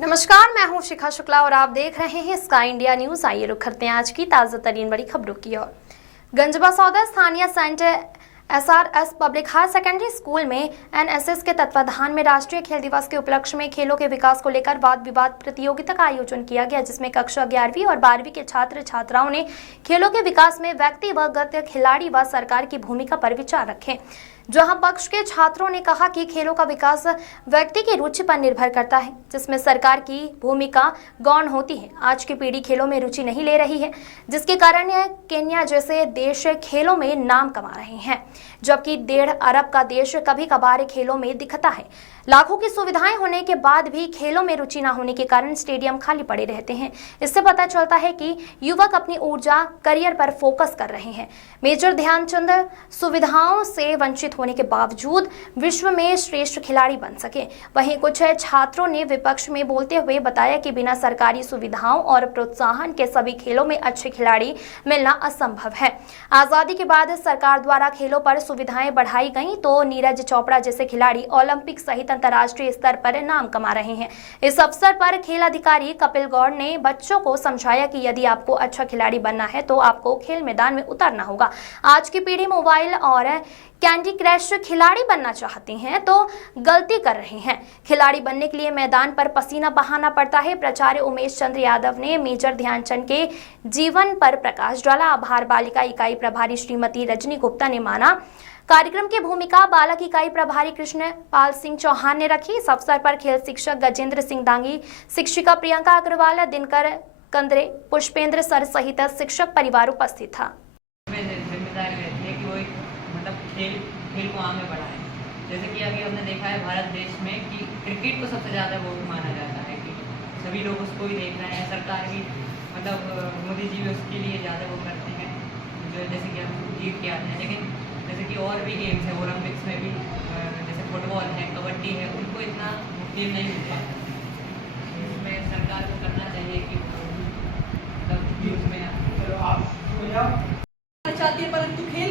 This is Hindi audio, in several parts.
नमस्कार, मैं हूं शिखा शुक्ला और आप देख रहे हैं स्काई इंडिया न्यूज। आइए रुक करते हैं आज की ताजा तरीन बड़ी खबरों की ओर। गंजबसौदा स्थानीय saint SRS public higher secondary school में NSS के तत्वाधान में राष्ट्रीय खेल दिवस के उपलक्ष्य में खेलों के विकास को लेकर वाद विवाद प्रतियोगिता का आयोजन किया गया, जिसमें कक्षा 11वीं और 12वीं के छात्र छात्राओं ने खेलों के विकास में व्यक्तिगत खिलाड़ी व सरकार की भूमिका पर विचार रखे। जहां पक्ष के छात्रों ने कहा कि खेलों का विकास व्यक्ति की रुचि पर निर्भर करता है, जिसमें सरकार की भूमिका गौण होती है। आज की पीढ़ी खेलों में रुचि नहीं ले रही है, जिसके कारण केन्या जैसे देश खेलों में नाम कमा रहे हैं, जबकि 1.5 अरब का देश कभी कभार खेलों में दिखता है। लाखों की सुविधाएं होने के बाद भी खेलों में रुचि न होने के कारण स्टेडियम खाली पड़े रहते हैं। इससे पता चलता है कि युवक अपनी ऊर्जा करियर पर फोकस कर रहे हैं। मेजर ध्यानचंद सुविधाओं से वंचित होने के बावजूद विश्व में श्रेष्ठ खिलाड़ी बन सके। वहीं कुछ छात्रों ने विपक्ष में बोलते हुए बताया कि बिना सरकारी सुविधाओं और प्रोत्साहन के सभी खेलों में अच्छे खिलाड़ी मिलना असंभव है। आजादी के बाद सरकार द्वारा खेलों पर सुविधाएं बढ़ाई गई तो नीरज चोपड़ा जैसे खिलाड़ी ओलंपिक सहित अंतर्राष्ट्रीय स्तर पर नाम कमा रहे हैं। इस अवसर पर खेल अधिकारी कपिल गौड़ ने बच्चों को समझाया कि यदि आपको अच्छा खिलाड़ी बनना है तो आपको खेल मैदान में उतरना होगा। आज की पीढ़ी मोबाइल और कैंडी क्रश खिलाड़ी बनना चाहते हैं तो गलती कर रहे हैं। खिलाड़ी बनने के लिए मैदान पर पसीना बहाना पड़ता है। प्राचार्य उमेश चंद्र यादव ने मेजर ध्यानचंद के जीवन पर प्रकाश डाला। आभार बालिका इकाई प्रभारी श्रीमती रजनी गुप्ता ने माना। कार्यक्रम की भूमिका बालक इकाई प्रभारी कृष्ण पाल सिंह चौहान ने रखी। इस अवसर पर खेल शिक्षक गजेंद्र सिंह दांगी, शिक्षिका प्रियंका अग्रवाल, दिनकर कंदरे, पुष्पेंद्र सर सहित शिक्षक परिवार उपस्थित था। खेल को आगे बढ़ाएं। जैसे कि अभी हमने देखा है भारत देश में कि क्रिकेट को सबसे ज़्यादा वो माना जाता है कि सभी लोग उसको ही देख रहे हैं। सरकार भी मोदी जी भी उसके लिए ज़्यादा वो करते हैं, जो जैसे कि हम जीत के आते हैं। लेकिन जैसे कि और भी गेम्स है ओलंपिक्स में भी, जैसे फुटबॉल है, कबड्डी है, उनको इतना खेल नहीं मिल पाता। इसमें सरकार को करना चाहिए कि चाहती है, परंतु खेल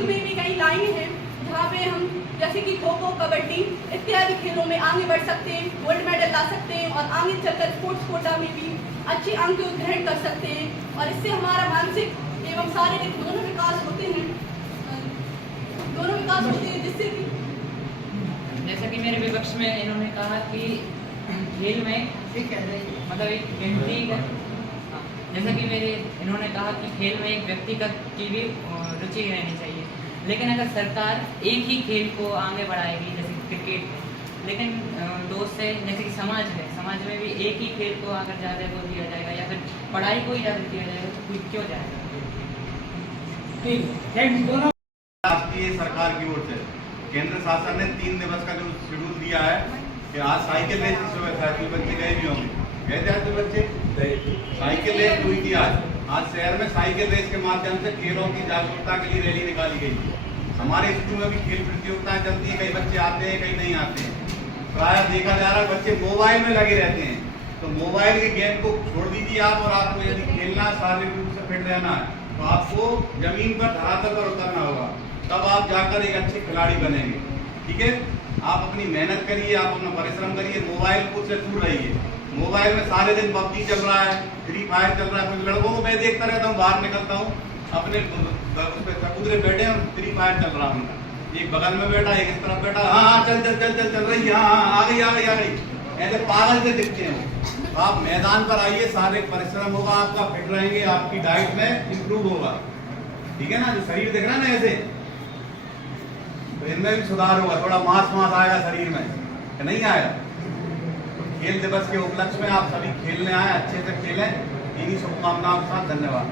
में भी कई लाइन है जहाँ पे हम जैसे कि खो खो, कबड्डी इत्यादि खेलों में आगे बढ़ सकते हैं, गोल्ड मेडल ला सकते हैं और आगे चलकर स्पोर्ट्स कोटा में भी अच्छे अंक ग्रहण कर सकते हैं। और इससे हमारा मानसिक एवं शारीरिक दोनों विकास होते हैं, जिससे कि जैसा कि मेरे विपक्ष में इन्होंने कहा कि खेल में मतलब एक व्यक्ति जैसा कि इन्होंने कहा कि खेल में एक व्यक्तिगत की भी रुचि रहनी चाहिए। लेकिन अगर सरकार एक ही खेल को आगे बढ़ाएगी, जैसे क्रिकेट, लेकिन दोस्त से जैसे कि समाज में भी एक ही खेल को अगर ज़्यादा वो दिया जाएगा या फिर पढ़ाई को ही ज़्यादा दिया जाएगा तो कोई क्यों जाएगा। राष्ट्रीय सरकार की ओर से केंद्र शासन ने 3 दिवस का जो शेड्यूल दिया है कि आज साइकिल रेस की सुविधा है। बच्चे गए भी होंगे, गए थे आज बच्चे साइकिल रेस हुई थी। आज शहर में साइकिल रेस के माध्यम से खेलों की जागरूकता के लिए रैली निकाली गई। हमारे स्कूल में भी खेल प्रतियोगिताएं चलती है, कई बच्चे आते हैं, कई नहीं आते हैं। प्राय देखा जा रहा है बच्चे मोबाइल में लगे रहते हैं, तो मोबाइल के गेम को छोड़ दीजिए आप। और आपको यदि खेलना, शारीरिक रूप से फिट रहना है तो आपको जमीन पर धरातल पर उतरना होगा, तब आप जाकर एक अच्छे खिलाड़ी बनेंगे। ठीक है, आप अपनी मेहनत करिए, आप अपना परिश्रम करिए, मोबाइल को से दूर रहिए। मोबाइल में सारे दिन पबजी चल रहा है, फ्री फायर चल रहा है। कुछ लड़कों को मैं देखता रहता हूँ, बाहर निकलता हूँ, अपने चबूतरे बैठे हैं, फ्री फायर चल रहा है उनका। एक बगल में बैठा, एक इस तरफ बैठा, हाँ चल रही है, हाँ आ गई। ऐसे पागल से दिखते हैं। आप मैदान पर आइए, शारीरिक परिश्रम होगा आपका, फिट रहेंगे, आपकी डाइट में इम्प्रूव होगा। ठीक है ना, जो शरीर दिख रहा है ना ऐसे, तो इनमें भी सुधार होगा, थोड़ा मांस आएगा शरीर में, नहीं आएगा। खेल दिवस के उपलक्ष्य में आप सभी खेलने आए, अच्छे से खेलें। इन्हीं शुभकामनाओं के साथ धन्यवाद।